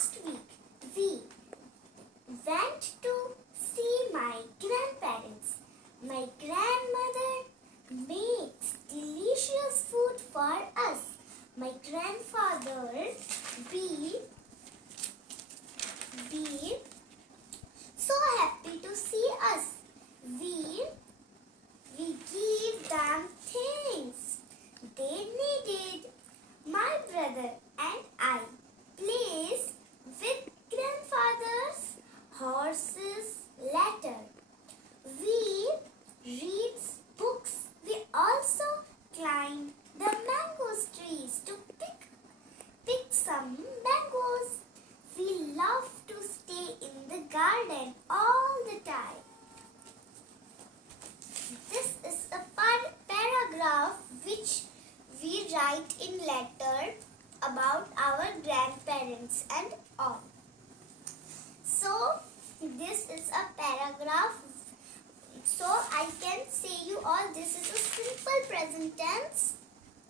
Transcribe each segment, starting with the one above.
Last week we went to see my grandparents. My grandmother makes delicious food for us. My grandfather be so happy to see us. We give them things they needed. My brother and I plays with grandfather's horses later. We read books. We also climbed the mango trees to pick some mangoes. We love to stay in the garden all the time. This is a paragraph which we write in letter about our grandparents and all. So this is a paragraph. So I can say you all, this is a simple present tense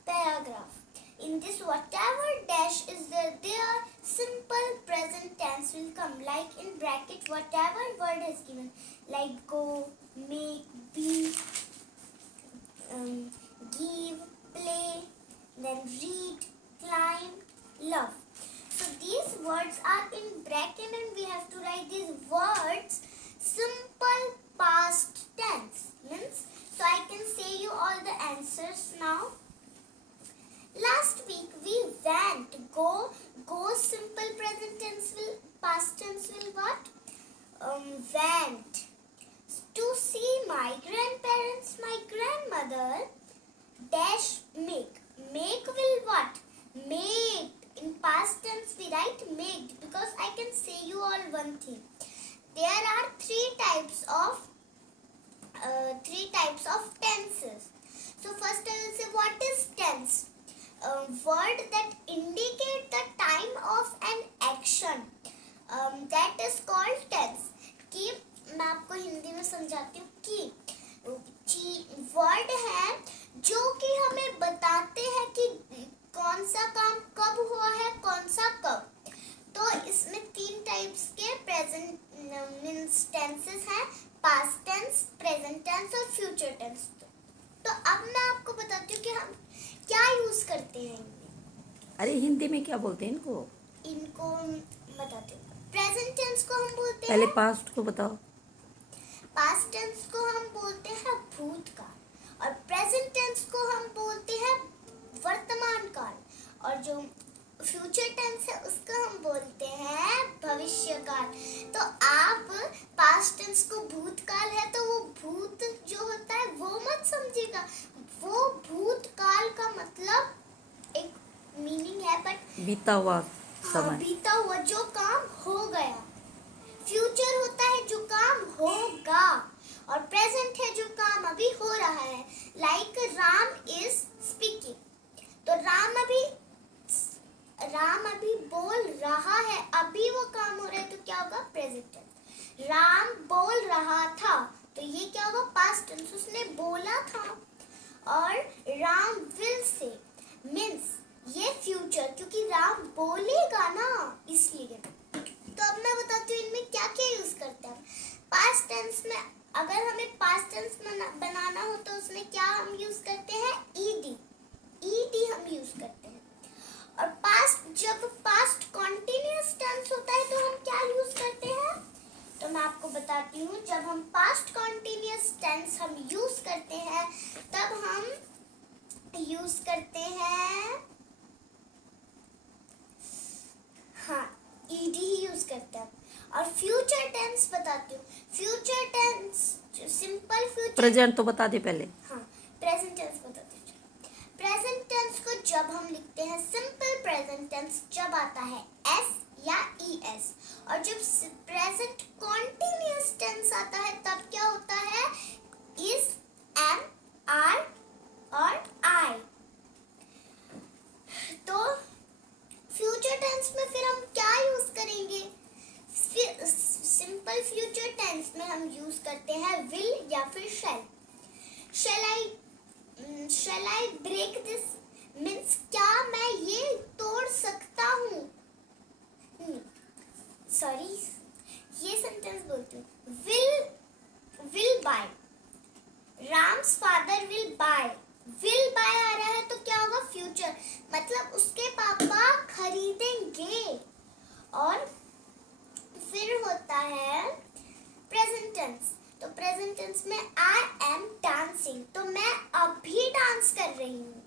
paragraph. In this, whatever dash is there simple present tense will come, like in bracket whatever word is given, like go, make, be, give, play, then read, climb, love. So these words are in bracket and we have to write these words simple past tense. Means, so I can say you all the answers now. Last week we went. Go simple present tense will, past tense will what? Went. To see my grandparents, my grandmother. Dash make. Make will what? Made. In past tense we write made, because I can say you all one thing. There are three types of tenses. So first I will say what is tense? Word that indicate the time of an action, that is called tense. कि मैं आपको हिंदी में समझाती हूँ कि वर्ड है जो कि हमें बताते हैं कि कौन सा काम कब हुआ है, कौन सा कब. तो इसमें तीन टाइप्स के प्रेजेंट मीन्स टेंसेस हैं, पास्ट टेंस, प्रेजेंट टेंस और फ्यूचर टेंस. तो अब मैं आपको बताती हूँ कि हम क्या यूज करते हैं इनमें. अरे हिंदी में क्या बोलते हैं इनको बताते हैं. प्रेजेंट टेंस को हम बोलते हैं, पहले पास्ट को बताओ. पास्ट टेंस को हम बोलते हैं भूतकाल और प्रेजेंट टेंस को हम बोलते हैं वर्तमान काल, और जो फ्यूचर टेंस है उसको हम बोलते हैं भविष्यकाल. तो आप पास्ट टेंस को भूतकाल है तो वो भूत जो होता है वो मत समझिएगा. वो भूतकाल का मतलब एक मीनिंग है, बट बीता हुआ समय, बीता हुआ जो काम हो गया. फ्यूचर होता है जो काम होगा, और प्रेजेंट है जो काम अभी हो रहा है. लाइक राम इज स्पीकिंग. तो राम अभी बोल रहा है, अभी वो काम हो रहा है, तो क्या होगा? Present tense. राम बोल रहा था, तो ये क्या होगा? Past tense. उसने बोला था. और राम विल से मीन्स ये फ्यूचर, क्योंकि राम बोलेगा ना, इसलिए. तो अब मैं बताती हूँ इनमें क्या क्या यूज करते हैं. पास्ट टेंस में अगर हमें पास्ट टेंस बनाना हो तो उसमें क्या हम यूज करते हैं? ईडी हम यूज करते हैं. और जब पास्ट कॉन्टिन्यूअस टेंस होता है तो हम क्या यूज करते हैं? तो मैं आपको बताती हूँ. जब हम पास्ट कॉन्टिन्यूअस टेंस हम यूज करते हैं तब हम यूज करते हैं, हाँ, ईडी ही यूज करते हैं. और फ्यूचर टेंस बताती हूँ. Future tense simple future. Present तो बता दे पहले. हाँ, प्रेजेंट टेंस बताती हूँ. प्रेजेंट टेंस को जब हम लिखते हैं सिंपल प्रेजेंट टेंस जब आता है एस या ईएस, और जब प्रेजेंट कॉन्टिन्यूअस टेंस आता है तब क्या होता है? इज, एम, आर और आई. तो फ्यूचर टेंस में फिर हम क्या यूज करेंगे? सिंपल फ्यूचर टेंस में हम यूज करते हैं विल या फिर शैल. शैल आई ब्रेक दिस मीन्स क्या मैं ये तोड़ सकता हूँ. सॉरी, ये सेंटेंस बोलती हूँ। Will buy, Ram's father will buy. Will buy आ रहा है तो क्या होगा? फ्यूचर, मतलब उसके पापा खरीदेंगे। और फिर होता है प्रेजेंट टेंस। तो प्रेजेंट टेंस में आई एम डांसिंग, तो मैं अभी डांस कर रही हूँ।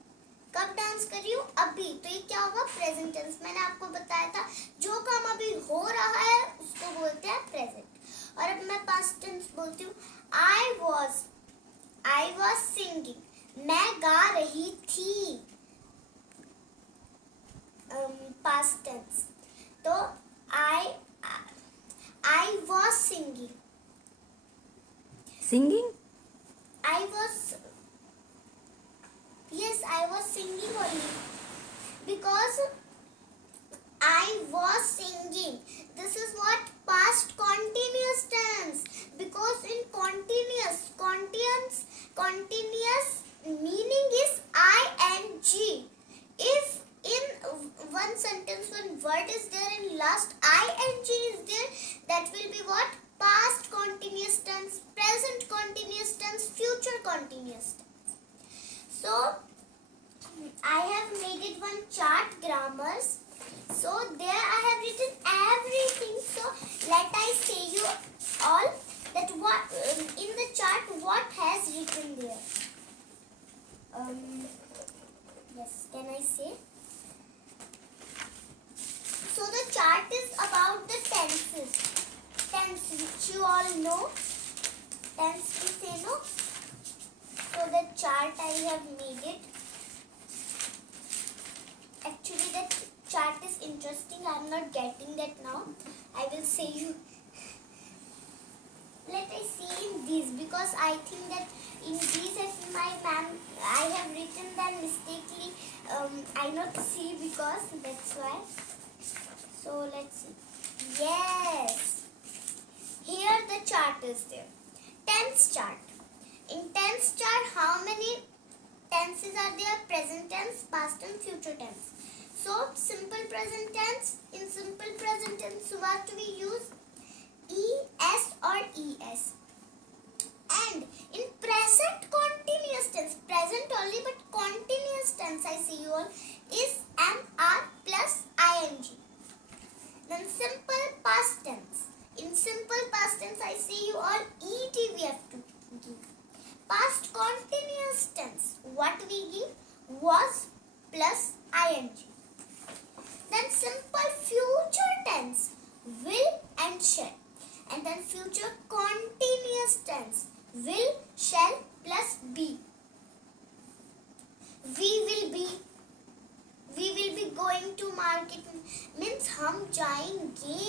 कब डांस कर रही हूँ? अभी। तो ये क्या होगा? Present tense. मैंने आपको बताया था जो काम अभी हो रहा है उसको बोलते हैं प्रेजेंट। और अब मैं पास्ट टेंस बोलती हूँ। आई वॉज सिंगिंग, मैं गा रही थी। Past tense. तो I was singing, singing? I was singing only because I was singing. This is what past continuous tense, because in continuous meaning is ing. If in one sentence one word is there and last ing is there, that will be what? Past continuous tense, present continuous tense, future continuous tense. So I have made it one chart, grammars. So there I have written everything. So let I say you all that what in the chart what has written there. Yes, can I say? So the chart is about the tenses. Tense which you all know. Tense we say no. So the chart I have made it. Actually that chart is interesting. I am not getting that now. I will say you. Let I see in these, because I think that in these if my ma'am I have written that mistakenly. I not see because that's why. So let's see. Yes. Here the chart is there. Tense chart. In tense chart, how many tenses are there? Present tense, past tense, future tense. So simple present tense. In simple present tense, what do we use? es or es. And in present continuous tense, present only but continuous tense, I see you all, is mr plus ing. Then simple past tense. In simple past tense, I see you all et we have to give. Past continuous tense, what we give? Was plus ing. Then simple future tense, will and shall. And then future continuous tense, will, shall plus be. We will be going to market means हम जाएंगे।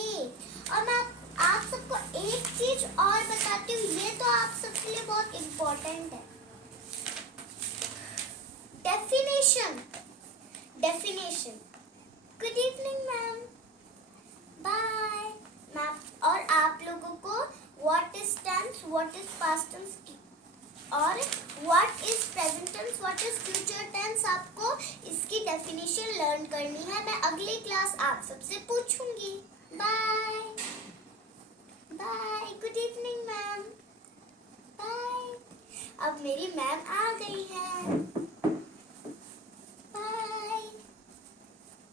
और मैं आप सबको एक चीज और बताती हूँ, ये तो आप सबके लिए बहुत इम्पोर्टेंट है। Definition. Good evening ma'am, bye ma'am. और आप लोगों को what is tense, what is past tense और what is present tense, what is future tense, आपको इसकी डेफिनेशन लर्न करनी है। मैं अगली क्लास आप सबसे पूछूंगी। Bye bye, good evening ma'am, bye. अब मेरी मैम आ गई हैं।